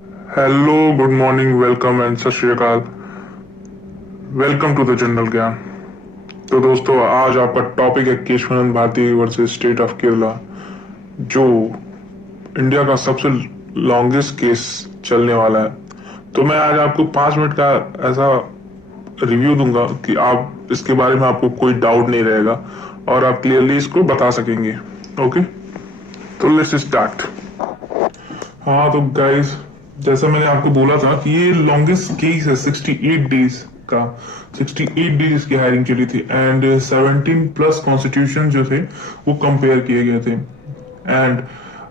Hello, good morning, welcome and सत श्री अकाल। Welcome to the general ज्ञान। तो दोस्तों, आज आपका टॉपिक है Keshavananda Bharati versus state of Kerala, जो इंडिया का सबसे लॉन्गेस्ट केस चलने वाला है। तो मैं आज आपको 5 मिनट का ऐसा रिव्यू दूंगा कि आप इसके बारे में आपको कोई डाउट नहीं रहेगा और आप क्लियरली इसको बता सकेंगे। ओके, तो लेट्स स्टार्ट। हाँ तो गाइस, जैसा मैंने आपको बोला था कि ये लॉन्गेस्ट केस है 68 डेज का। 68 डेज इसकी हायरिंग चली थी एंड 17 प्लस कॉन्स्टिट्यूशन जो थे वो कंपेयर किए गए थे। एंड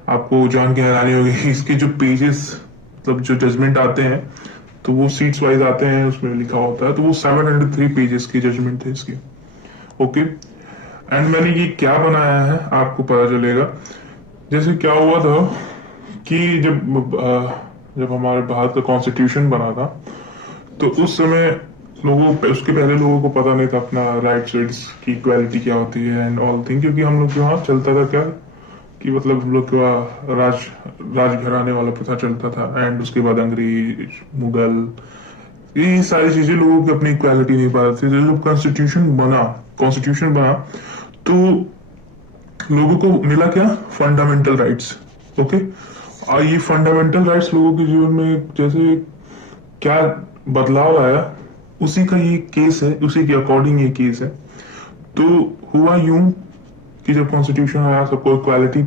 आपको जान के हैरानी होगी, इसके जो पेजेस मतलब जो जजमेंट आते हैं तो वो सीट्स वाइज आते हैं, उसमें लिखा होता है, तो वो 703 पेजेस की जजमेंट थे इसकी। ओके, एंड मैंने ये क्या बनाया है आपको पता चलेगा। जैसे क्या हुआ था कि जब हमारे भारत का कॉन्स्टिट्यूशन बना था तो उस समय उसके पहले लोगों को पता नहीं था अपना राइट्स की इक्वालिटी क्या होती है एंड ऑल थिंग, क्योंकि हम लोग के वहाँ चलता था क्या कि मतलब हम लोग के वहाँ राजघराने वाला प्रथा चलता था एंड उसके बाद अंग्रेज, मुगल, ये सारी चीजें लोगों की अपनी इक्वालिटी नहीं पा रहे थे। जब कॉन्स्टिट्यूशन बना तो लोगों को मिला क्या, फंडामेंटल राइट्स। ओके, और ये फंडामेंटल राइट्स लोगों के जीवन में जैसे क्या बदलाव आया, उसी का ये केस है, उसी के अकॉर्डिंग ये केस है। तो हुआ यूं कि जब कॉन्स्टिट्यूशन आया सबको इक्वालिटी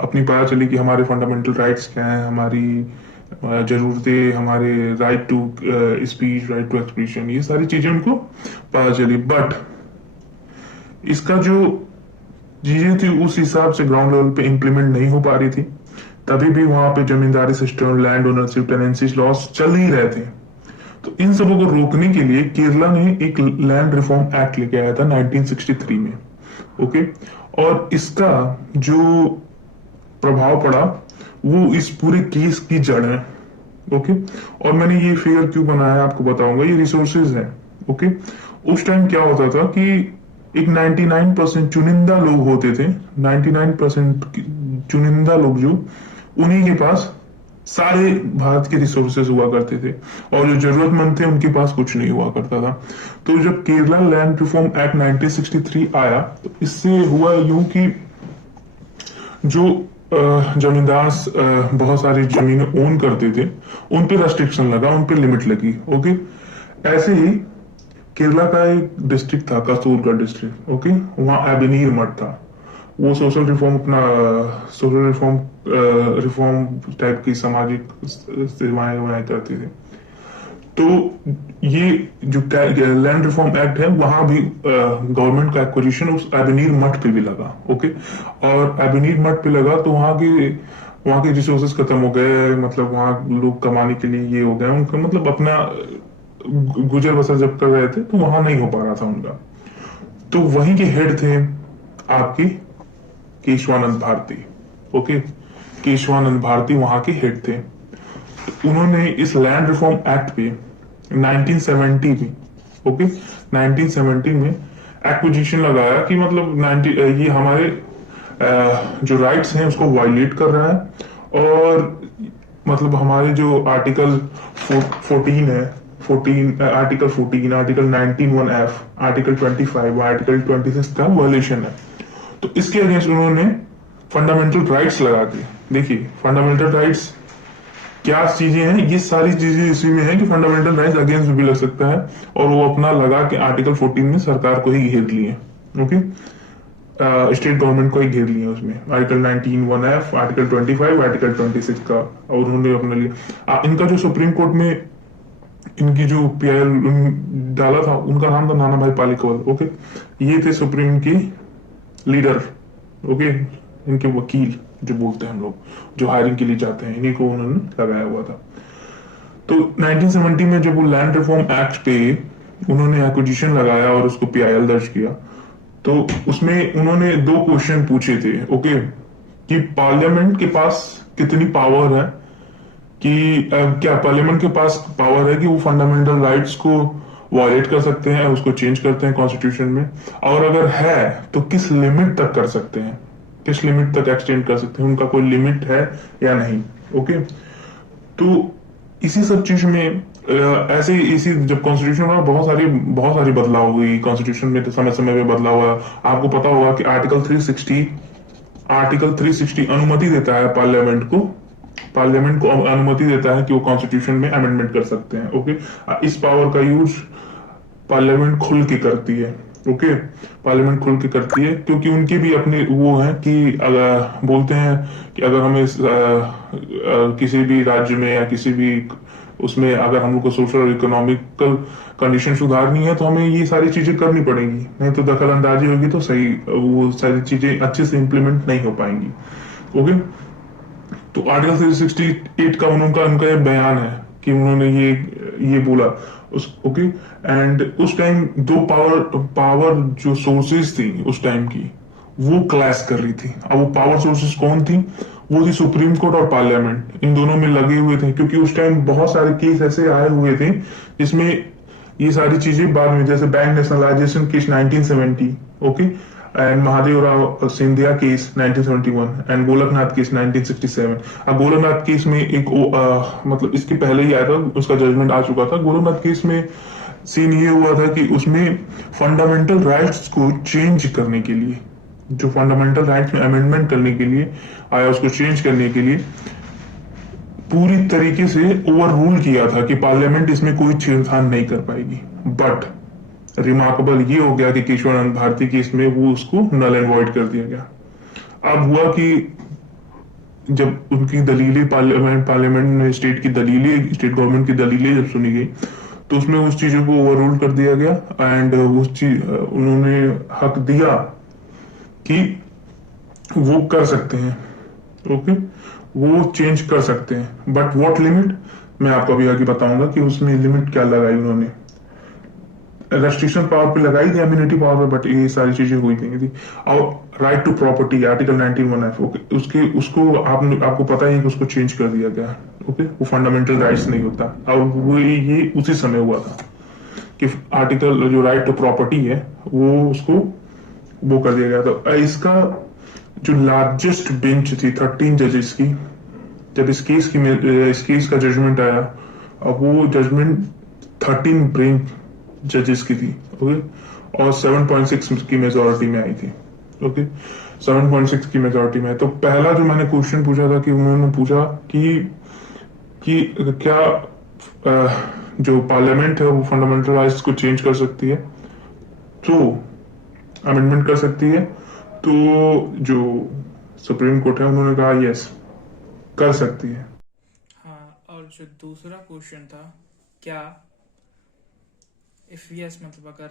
अपनी पता चली कि हमारे फंडामेंटल राइट्स क्या हैं, हमारी जरूरतें, हमारे right to speech, right to expression, ये सारी चीजें उनको पता चली। बट इसका जो चीजें थी उस हिसाब से ग्राउंड लेवल पे इम्प्लीमेंट नहीं हो पा रही थी। तभी भी वहां पे zamindari system, land ownership, tenancy laws चल ही रहे थे। तो इन सबों को रोकने के लिए केरला ने एक लैंड रिफॉर्म एक्ट लेके आया था 1963 में। ओके, और इसका जो प्रभाव पड़ा वो इस पूरे केस की जड़ है। ओके, और मैंने ये फिगर क्यों बनाया आपको बताऊंगा। ये रिसोर्सेज है। ओके, उस टाइम क्या होता था कि एक 99% चुनिंदा लोग होते थे, 99% चुनिंदा लोग जो उन्हीं के पास सारे भारत के रिसोर्सेज हुआ करते थे और जो जरूरतमंद थे उनके पास कुछ नहीं हुआ करता था। तो जब केरला लैंड रिफॉर्म एक्ट 1963 आया तो इससे हुआ यूं कि जो जमींदार बहुत सारी जमीनें ओन करते थे उन पे रेस्ट्रिक्शन लगा, उन पे लिमिट लगी। ओके, ऐसे ही केरला का एक डिस्ट्रिक्ट था, कसूरगढ़ डिस्ट्रिक्ट। ओके, वहां एबनीर मठ था। वो सोशल रिफॉर्म टाइप की सामाजिक सेवाएं करते थे। तो ये जो लैंड रिफॉर्म एक्ट है वहां भी गवर्नमेंट का एक्विजिशन उस एबनीर मठ पे भी लगा। ओके, और एबनीर मठ पे लगा तो वहां के रिसोर्सेज खत्म हो गए, मतलब वहां लोग कमाने के लिए ये हो गए, उनका मतलब अपना गुजर बसर जब कर रहे थे तो वहां नहीं हो पा रहा था उनका। तो वहीं के हेड थे आपकी केशवानंद भारती। ओके, केशवानंद भारती वहां के हेड थे। तो उन्होंने इस लैंड रिफॉर्म एक्ट पे 1970 में, ओके, 1970 में एक्विजिशन लगाया कि मतलब ये हमारे जो राइट्स हैं उसको वायलेट कर रहा है और मतलब हमारे जो आर्टिकल 14 है, article 14, article 19(1)(f), article 25, article 26 का वायलेशन है। तो इसके अगेंस्ट उन्होंने फंडामेंटल राइट्स लगा के, देखिए फंडामेंटल राइट्स क्या चीजें हैं, ये सारी चीजें इसी में है कि फंडामेंटल राइट्स अगेंस्ट भी लग सकता है और वो अपना लगा के आर्टिकल 14 में सरकार को ही घेर लिए। ओके, स्टेट गवर्नमेंट को ही घेर लिया उसमें, आर्टिकल 19(1)(f), आर्टिकल 25, आर्टिकल 26 का, और उन्होंने अपने लिए इनका जो सुप्रीम कोर्ट में इनकी जो PIL डाला था उनका नाम था नाना भाई पालेकर। ओके, ये थे सुप्रीम के लीडर। ओके, इनके वकील जो बोलते हैं हम लोग, जो हायरिंग के लिए जाते हैं, इन्हीं को उन्होंने लगाया हुआ था। तो 1970 में जब वो लैंड रिफॉर्म एक्ट पे उन्होंने एक्विजिशन लगाया और उसको PIL दर्ज किया तो उसमें उन्होंने 2 क्वेश्चन पूछे थे। ओके, कि पार्लियामेंट के पास कितनी पावर है, कि क्या पार्लियामेंट के पास पावर है कि वो फंडामेंटल राइट्स को वायलेट कर सकते हैं, उसको चेंज करते हैं कॉन्स्टिट्यूशन में, और अगर है तो किस लिमिट तक कर सकते हैं, किस लिमिट तक एक्सटेंड कर सकते हैं, उनका कोई लिमिट है या नहीं। ओके, तो इसी सब चीज में ऐसे इसी जब कॉन्स्टिट्यूशन में बहुत सारी बदलाव हुई कॉन्स्टिट्यूशन में, तो समय समय पे बदलाव हुआ। आपको पता होगा कि आर्टिकल 360 अनुमति देता है पार्लियामेंट को अनुमति देता है कि वो कॉन्स्टिट्यूशन में अमेंडमेंट कर सकते हैं। ओके, इस पावर का यूज पार्लियामेंट खुल के करती है। ओके, पार्लियामेंट खुल के करती है क्योंकि उनके भी अपने वो है कि अगर बोलते हैं कि अगर हमें किसी भी राज्य में या किसी भी उसमें अगर हम लोग को सोशल और इकोनॉमिकल कंडीशन सुधारनी है तो हमें ये सारी चीजें करनी पड़ेंगी, नहीं तो दखल अंदाजी होगी तो सही वो सारी चीजें अच्छे से इम्प्लीमेंट नहीं हो पाएंगी। ओके, तो आर्टिकल 368 का उनका ये बयान है कि उन्होंने ये बोला ओके। एंड उस टाइम दो पावर जो सोर्सेज थी उस टाइम की वो क्लैश कर रही थी। अब वो पावर सोर्सेज कौन थी? वो थी सुप्रीम कोर्ट और पार्लियामेंट, इन दोनों में लगे हुए थे क्योंकि उस टाइम बहुत सारे केस ऐसे आए हुए थे जिसमें ये सारी चीजें बाद में, जैसे bank nationalisation case 1970, okay, and Mahadev Rao Scindia case 1971 and Golaknath case 1967। अब गोलकनाथ केस में एक मतलब इसके पहले ही आया था, उसका जजमेंट आ चुका था। गोलकनाथ केस में सीन ये हुआ था कि उसमें फंडामेंटल राइट्स को चेंज करने के लिए, जो फंडामेंटल राइट्स में अमेंडमेंट करने के लिए आया, उसको चेंज करने के लिए पूरी तरीके से ओवर रूल किया था कि पार्लियामेंट इसमें कोई छेड़छाड़ नहीं कर पाएगी। बट रिमार्केबल ये हो गया कि केशवानंद भारती केस में वो उसको नल एंड वॉइड कर दिया गया। अब हुआ कि जब उनकी दलीलें पार्लियामेंट में स्टेट गवर्नमेंट की दलीलें जब सुनी गई तो उसमें उस चीजों को ओवर रूल कर दिया गया एंड उन्होंने हक दिया कि वो कर सकते हैं। ओके, वो चेंज कर सकते हैं, बट व्हाट लिमिट, मैं आपको अभी आगे बताऊंगा कि उसमें लिमिट क्या लगाई उन्होंने। रेस्ट्रिक्शन पावर पे लगाई थी, इम्यूनिटी पावर पे, बट ये सारी चीजें हुई नहीं थी। और right to property article 19(1)(f), okay, उसको आपको पता ही है कि उसको चेंज कर दिया गया। ओके, वो फंडामेंटल राइट्स नहीं होता। और वो ये उसी समय हुआ था कि आर्टिकल जो राइट टू प्रॉपर्टी है वो उसको वो कर दिया गया था। इसका जो लार्जेस्ट बेंच थी 13 जजेस की, जब इस केस का जजमेंट आया, अब वो जजमेंट 13 बेंच जजेस की थी। ओके, और 7.6 की मेजोरिटी में आई थी। ओके, 7.6 की मेजोरिटी में। तो पहला जो मैंने क्वेश्चन पूछा था कि उन्होंने पूछा कि क्या जो पार्लियामेंट है वो फंडामेंटल राइट्स को चेंज कर सकती है, तो अमेंडमेंट कर सकती है? तो जो सुप्रीम कोर्ट है उन्होंने कहा यस, कर सकती है। हाँ, और जो दूसरा क्वेश्चन था, क्या इफ यस मतलब अगर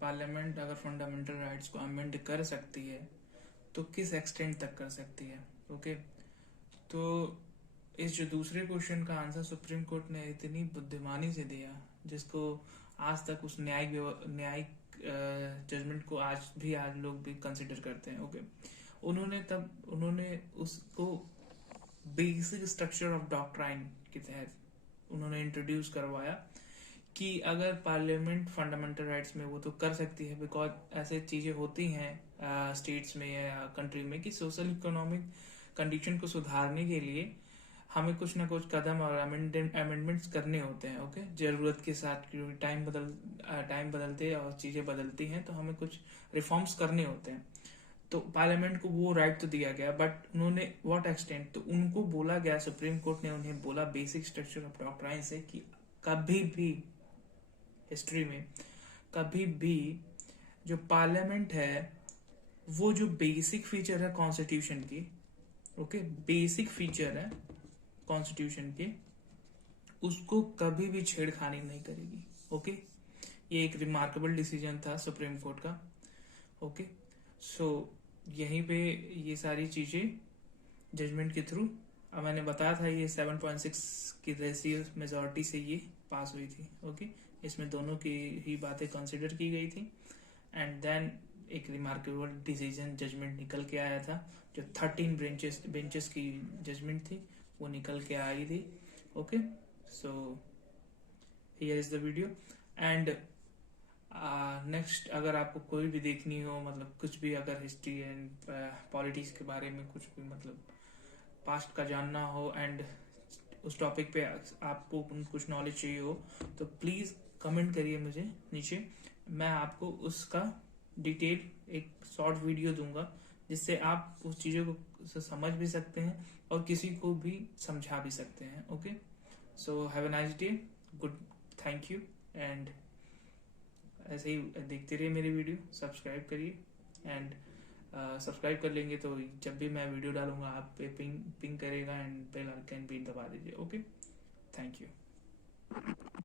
पार्लियामेंट अगर फंडामेंटल राइट्स को अमेंड कर सकती है तो किस एक्सटेंट तक कर सकती है। ओके, तो इस जो दूसरे क्वेश्चन का आंसर सुप्रीम कोर्ट ने इतनी बुद्धिमानी से दिया जिसको आज तक उस न्यायिक जजमेंट को आज लोग भी कंसिडर करते हैं। ओके, उन्होंने उसको बेसिक स्ट्रक्चर ऑफ डॉक्ट्राइन के तहत उन्होंने इंट्रोड्यूस करवाया कि अगर पार्लियामेंट फंडामेंटल राइट्स में वो तो कर सकती है, बिकॉज ऐसे चीजें होती हैं स्टेट्स में या कंट्री में कि सोशल इकोनॉमिक कंडीशन को सुधारने के लिए हमें कुछ ना कुछ कदम और अमेंडमेंट्स करने होते हैं। ओके, जरूरत के साथ, क्योंकि टाइम बदलते और चीजें बदलती हैं तो हमें कुछ रिफॉर्म्स करने होते हैं। तो पार्लियामेंट को वो राइट तो दिया गया, बट उन्होंने व्हाट एक्सटेंट, तो उनको बोला गया, सुप्रीम कोर्ट ने उन्हें बोला बेसिक स्ट्रक्चर ऑफ डॉक्ट्राइन से कि कभी भी हिस्ट्री में कभी भी जो पार्लियामेंट है वो जो बेसिक फीचर है कॉन्स्टिट्यूशन की, ओके, बेसिक फीचर है कॉन्स्टिट्यूशन के, उसको कभी भी छेड़खानी नहीं करेगी। ओके, ये एक रिमार्केबल डिसीजन था सुप्रीम कोर्ट का। ओके, सो यहीं पे ये सारी चीजें जजमेंट के थ्रू, अब मैंने बताया था ये 7.6 की रेशियो मेजोरिटी से ये पास हुई थी। ओके, इसमें दोनों की ही बातें कंसिडर की गई थी एंड देन एक रिमार्केबल डिसीजन जजमेंट निकल के आया था। जो 13 बेंचेस की जजमेंट थी वो निकल के आई थी। Okay, so here is the video and next अगर आपको कोई भी देखनी हो, मतलब कुछ भी अगर हिस्ट्री एंड पॉलिटिक्स के बारे में कुछ भी मतलब पास्ट का जानना हो एंड उस टॉपिक पे आपको कुछ नॉलेज चाहिए हो तो प्लीज कमेंट करिए मुझे नीचे, मैं आपको उसका डिटेल एक शॉर्ट वीडियो दूंगा जिससे आप उस चीजों को समझ भी सकते हैं और किसी को भी समझा भी सकते हैं। Okay, so have a nice day, good, thank you, and ऐसे ही देखते रहिए मेरी वीडियो, सब्सक्राइब करिए, एंड सब्सक्राइब कर लेंगे तो जब भी मैं वीडियो डालूंगा आप पे पिंग करेगा, एंड बेल आइकन भी दबा दीजिए। Okay, thank you.